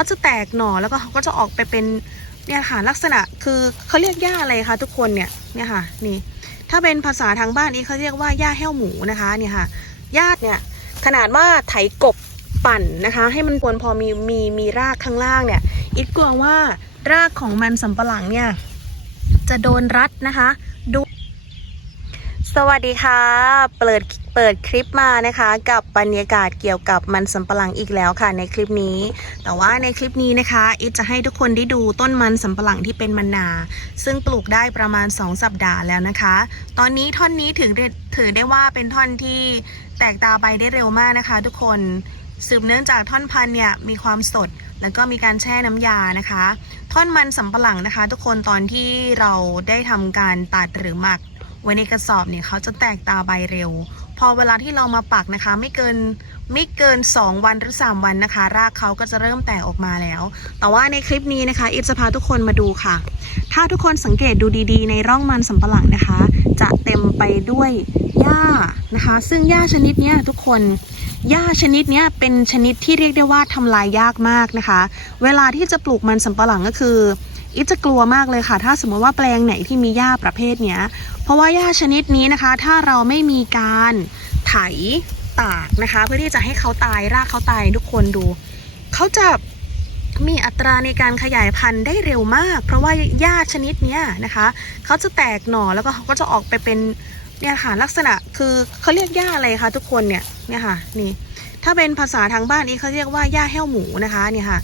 เขาจะแตกหน่อแล้วก็เขาก็จะออกไปเป็นเนี่ยค่ะลักษณะคือเขาเรียกหญ้าอะไรคะทุกคนเนี่ยเนี่ยค่ะนี่ถ้าเป็นภาษาทางบ้านนี้เขาเรียกว่าหญ้าแห้วหมูนะคะเนี่ยค่ะหญ้าเนี่ยขนาดว่าไถกบปั่นนะคะ ให้มันควรพอมีมีมีรากข้างล่างเนี่ยอิดกลัวว่ารากของมันสำปะหลังเนี่ยจะโดนรัดนะคะ สวัสดีค่ะ เปิดเปิดคลิปมานะคะ กับบรรยากาศเกี่ยวกับมันสำปะหลังอีกแล้วค่ะในคลิปนี้ แต่ว่าในคลิปนี้นะคะอิจะให้ทุกคนได้ดูต้นมันสำปะหลังที่เป็นมันนา ซึ่งปลูกได้ประมาณ 2 สัปดาห์แล้วนะคะ ตอนนี้ท่อนนี้ถึงถือได้ว่าเป็นท่อนที่แตกตาใบได้เร็วมากนะคะ ทุกคนสืบเนื่องจากท่อนพันเนี่ยมีความสดแล้วก็มีการแช่น้ำยานะคะ ท่อนมันสำปะหลังนะคะ ทุกคนตอนที่เราได้ทำการตัดหรือหมัก ไว้ในกระสอบเนี่ยเขาจะแตกตาใบเร็ว พอเวลาที่เรามาปักนะคะ ไม่เกินไม่เกิน 2 วันหรือ 3 วันนะคะ รากเขาก็จะเริ่มแตกออกมาแล้ว แต่ว่าในคลิปนี้นะคะอิฟจะพาทุกคนมาดูค่ะ ถ้าทุกคนสังเกตดูดีๆ ในร่องมันสำปะหลังนะคะ จะเต็มไปด้วยหญ้านะคะ ซึ่งหญ้าชนิดนี้ทุกคนหญ้าชนิดนี้เป็นชนิดที่เรียกได้ว่าทำลายยากมากนะคะ เวลาที่จะปลูกมันสำปะหลังก็คือ อิจะกลัวมากเลยค่ะ ถ้าสมมติว่าแปลงไหนที่มีหญ้าประเภทเนี้ย เพราะว่าหญ้าชนิดนี้นะคะ ถ้าเราไม่มีการไถตากนะคะ เพื่อที่จะให้เขาตายรากเขาตายทุกคนดู เขาจะมีอัตราในการขยายพันธุ์ได้เร็วมาก เพราะว่าหญ้าชนิดนี้นะคะ เขาจะแตกหน่อแล้วก็เขาก็จะออกไปเป็นเนี่ยค่ะลักษณะคือเขาเรียกหญ้าอะไรคะทุกคนเนี่ยเนี่ยค่ะนี่ถ้าเป็นภาษาทางบ้านนี้เขาเรียกว่าหญ้าแห้วหมูนะคะเนี่ยค่ะ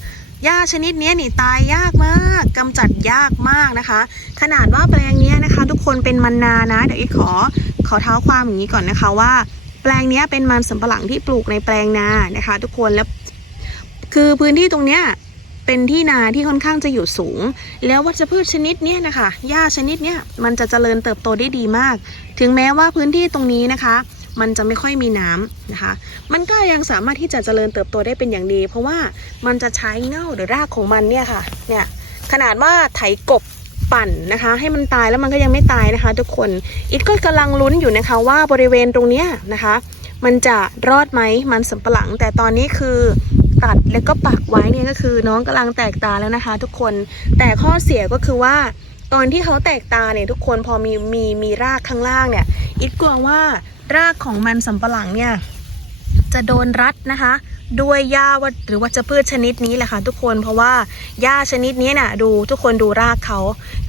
หญ้าชนิดนี้นี่ตายยากมากกำจัดยากมากนะคะ ขนาดว่าแปลงนี้นะคะ ทุกคนเป็นมันนานะ เดี๋ยวอีกขอขอเท้าความอย่างนี้ก่อนนะคะว่า แปลงนี้เป็นมันสำปะหลังที่ปลูกในแปลงนานะคะ ทุกคนแล้วคือพื้นที่ตรงเนี้ยเป็นที่นาที่ค่อนข้างจะอยู่สูง แล้ววัชพืชชนิดนี้นะคะหญ้าชนิดนี้มันจะเจริญเติบโตได้ดีมาก ถึงแม้ว่าพื้นที่ตรงนี้นะคะ มันจะไม่ค่อยมีน้ำนะคะ มันก็ยังสามารถที่จะเจริญเติบโตได้เป็นอย่างดี เพราะว่ามันจะใช้เง่าหรือรากของมันเนี่ยค่ะ เนี่ยขนาดว่าไถกบปั่นนะคะ ให้มันตายแล้วมันก็ยังไม่ตายนะคะ ทุกคน อิทก็กำลังลุ้นอยู่นะคะว่าบริเวณตรงเนี้ยนะคะ มันจะรอดไหมมันสำปะหลัง แต่ตอนนี้คือตัดแล้วก็ปักไว้เนี่ยก็คือน้องกำลังแตกตาแล้วนะคะ ทุกคน แต่ข้อเสียก็คือว่าตอนที่เขาแตกตาเนี่ยทุกคนพอมีมีมีรากข้างล่างเนี่ย อิดกลัวว่า รากของมันสำปะหลังเนี่ยจะโดนรัดนะคะ ด้วยหญ้าวัชหรือวัชพืชชนิดนี้แหละค่ะทุกคนเพราะว่าหญ้าชนิดนี้น่ะดูทุกคนดูรากเขา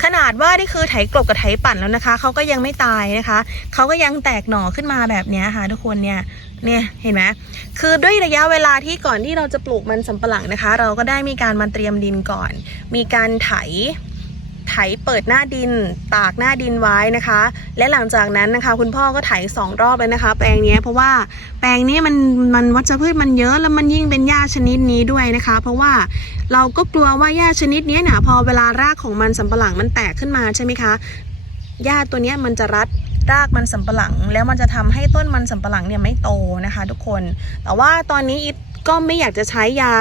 ขนาดว่านี่คือไถกลบกับไถปั่นแล้วนะคะเขาก็ยังไม่ตายนะคะเขาก็ยังแตกหน่อขึ้นมาแบบนี้ค่ะ ทุกคนเนี่ยเนี่ยเห็นไหมคือด้วยระยะเวลาที่ก่อนที่เราจะปลูกมันสำปะหลังนะคะ เราก็ได้มีการมาเตรียมดินก่อน มีการไถ ไถเปิดหน้าดิน ตากหน้าดินไว้นะคะ และหลังจากนั้นนะคะ คุณพ่อก็ไถสองรอบเลยนะคะ แปลงนี้เพราะว่าแปลงนี้มันมันวัชพืชมันเยอะแล้วมันยิ่งเป็นหญ้าชนิดนี้ด้วยนะคะ เพราะว่าเราก็กลัวว่าหญ้าชนิดนี้นะพอเวลารากของมันสำปะหลังมันแตกขึ้นมาใช่ไหมคะหญ้าตัวนี้มันจะรัดรากมันสำปะหลัง แล้วมันจะทำให้ต้นมันสำปะหลังเนี่ยไม่โตนะคะ ทุกคน แต่ว่าตอนนี้อิทก็ไม่อยากจะใช้ยา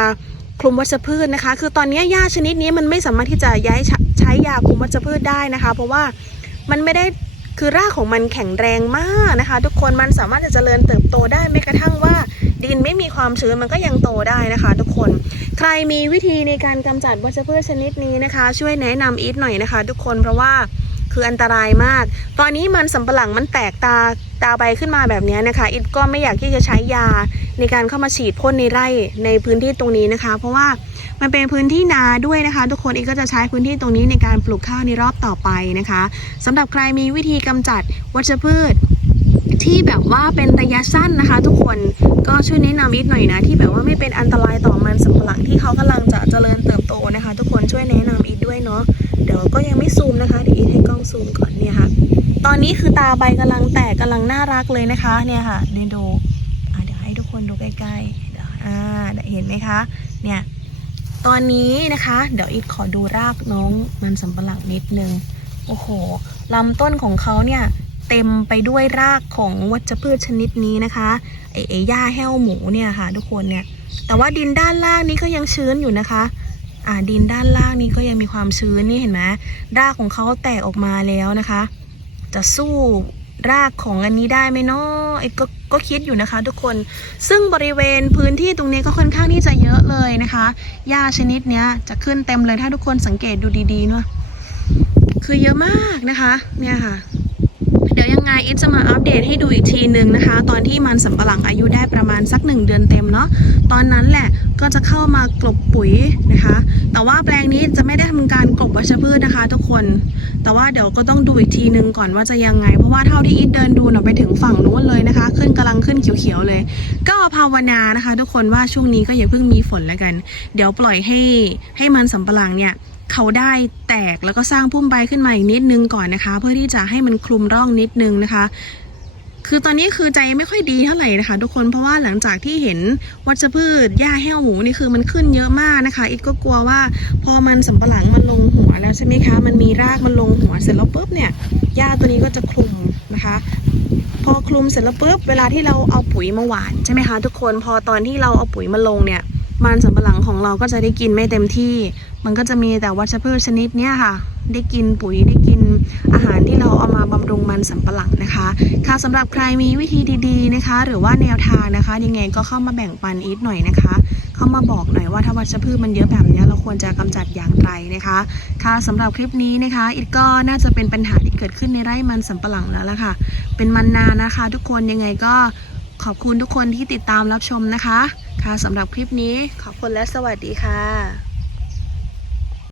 คลุมวัชพืชนะคะ คือตอนนี้หญ้าชนิดนี้มันไม่สามารถที่จะย้ายใช้ใช้ยาคลุมวัชพืชได้นะคะ เพราะว่ามันไม่ได้คือรากของมันแข็งแรงมากนะคะ ทุกคนมันสามารถจะเจริญเติบโตได้แม้กระทั่งว่า ดินไม่มีความชื้นมันก็ยังโตได้นะคะ ทุกคนใครมีวิธีในการกำจัดวัชพืชชนิดนี้นะคะ ช่วยแนะนำอีทหน่อยนะคะ ทุกคนเพราะว่า คืออันตรายมาก ตอนนี้มันสำปะหลังมันแตกตาตาใบขึ้นมาแบบนี้นะคะ อิทก็ไม่อยากที่จะใช้ยาในการเข้ามาฉีดพ่นในไร่ในพื้นที่ตรงนี้นะคะ เพราะว่ามันเป็นพื้นที่นาด้วยนะคะ ทุกคนอีกก็จะใช้พื้นที่ตรงนี้ในการปลูกข้าวในรอบต่อไปนะคะสำหรับใครมีวิธีกำจัดวัชพืชที่แบบว่าเป็นระยะสั้นนะคะ ทุกคนก็ช่วยแนะนำอีกหน่อยนะ ที่แบบว่าไม่เป็นอันตรายต่อมันสำปะหลังที่เขากำลังจะเจริญเติบโตนะคะ ทุกคนช่วยแนะนำอีกด้วยเนาะ ดี๋ยวก็ยังไม่ซูมนะคะเดี๋ยวอีกให้กล้องซูมก่อนเนี่ยค่ะ ตอนนี้คือตาใบกำลังแตกกำลังน่ารักเลยนะคะ เนี่ยค่ะเนี่ยดูเดี๋ยวให้ทุกคนดูใกล้ๆเดี๋ยวอ่าเห็นไหมคะ เนี่ยตอนนี้นะคะ เดี๋ยวอีกขอดูรากน้องมันสำปะหลังนิดนึงโอ้โหลำต้นของเขาเนี่ยเต็มไปด้วยรากของวัชพืชชนิดนี้นะคะไอ้ไอ้หญ้าแห้วหมูเนี่ยค่ะ ทุกคนเนี่ย แต่ว่าดินด้านล่างนี้ก็ยังชื้นอยู่นะคะ อ่าดินด้านล่างนี้ก็ยังมีความชื้นนี่เห็นไหมรากของเขาแตกออกมาแล้วนะคะ จะสู้รากของอันนี้ได้ไหมเนาะเอ็ดก็ก็คิดอยู่นะคะ ทุกคน ซึ่งบริเวณพื้นที่ตรงนี้ก็ค่อนข้างที่จะเยอะเลยนะคะ หญ้าชนิดเนี้ยจะขึ้นเต็มเลยถ้าทุกคนสังเกตดูดีๆเนาะ คือเยอะมากนะคะ เนี่ยค่ะ เดี๋ยวยังไงอิทจะมาอัปเดตให้ดูอีกทีหนึ่งนะคะ ตอนที่มันสำปะหลังอายุได้ประมาณสักหนึ่งเดือนเต็มเนาะตอนนั้นแหละก็จะเข้ามากลบปุ๋ยนะคะ แต่ว่าแปลงนี้จะไม่ได้ทำการกลบวัชพืชนะคะ ทุกคน แต่ว่าเดี๋ยวก็ต้องดูอีกทีหนึ่งก่อนว่าจะยังไง เพราะว่าเท่าที่อิทเดินดูเนาะไปถึงฝั่งนู้นเลยนะคะ ขึ้นกำลังขึ้นเขียวๆเลย ก็ภาวนานะคะ ทุกคนว่าช่วงนี้ก็อย่าเพิ่งมีฝนแล้วกัน เดี๋ยวปล่อยให้ให้มันสำปะหลังเนี่ย เขาได้แตกแล้วก็สร้างพุ่มใบขึ้นมาอีกนิดนึงก่อนนะคะ เพื่อที่จะให้มันคลุมร่องนิดนึงนะคะ คือตอนนี้คือใจไม่ค่อยดีเท่าไหร่นะคะ ทุกคนเพราะว่าหลังจากที่เห็นวัชพืชหญ้าแห้วหมูนี่คือมันขึ้นเยอะมากนะคะอีกก็กลัวว่าพอมันสำปะหลังมันลงหัวแล้วใช่ไหมคะ มันมีรากมันลงหัวเสร็จแล้วปุ๊บเนี่ยหญ้าตัวนี้ก็จะคลุมนะคะ พอคลุมเสร็จแล้วปุ๊บเวลาที่เราเอาปุ๋ยมาหว่านใช่ไหมคะ ทุกคนพอตอนที่เราเอาปุ๋ยมาลงเนี่ย มันสำปะหลังของเราก็จะได้กินไม่เต็มที่ มันก็จะมีแต่วัชพืชชนิดเนี้ยค่ะ ได้กินปุ๋ยได้กินอาหารที่เราเอามาบำรุงมันสำปะหลังนะคะ ค่ะสำหรับใครมีวิธีดีๆนะคะ หรือว่าแนวทางนะคะ ยังไงก็เข้ามาแบ่งปันอีทหน่อยนะคะ เข้ามาบอกหน่อยว่าถ้าวัชพืชมันเยอะแบบนี้เราควรจะกำจัดอย่างไรนะคะ ค่ะสำหรับคลิปนี้นะคะอีทก็น่าจะเป็นปัญหาที่เกิดขึ้นในไร่มันสำปะหลังแล้วล่ะค่ะ เป็นมันนานนะคะ ทุกคนยังไงก็ขอบคุณทุกคนที่ติดตามรับชมนะคะ ค่ะสำหรับคลิปนี้ขอบคุณและสวัสดีค่ะ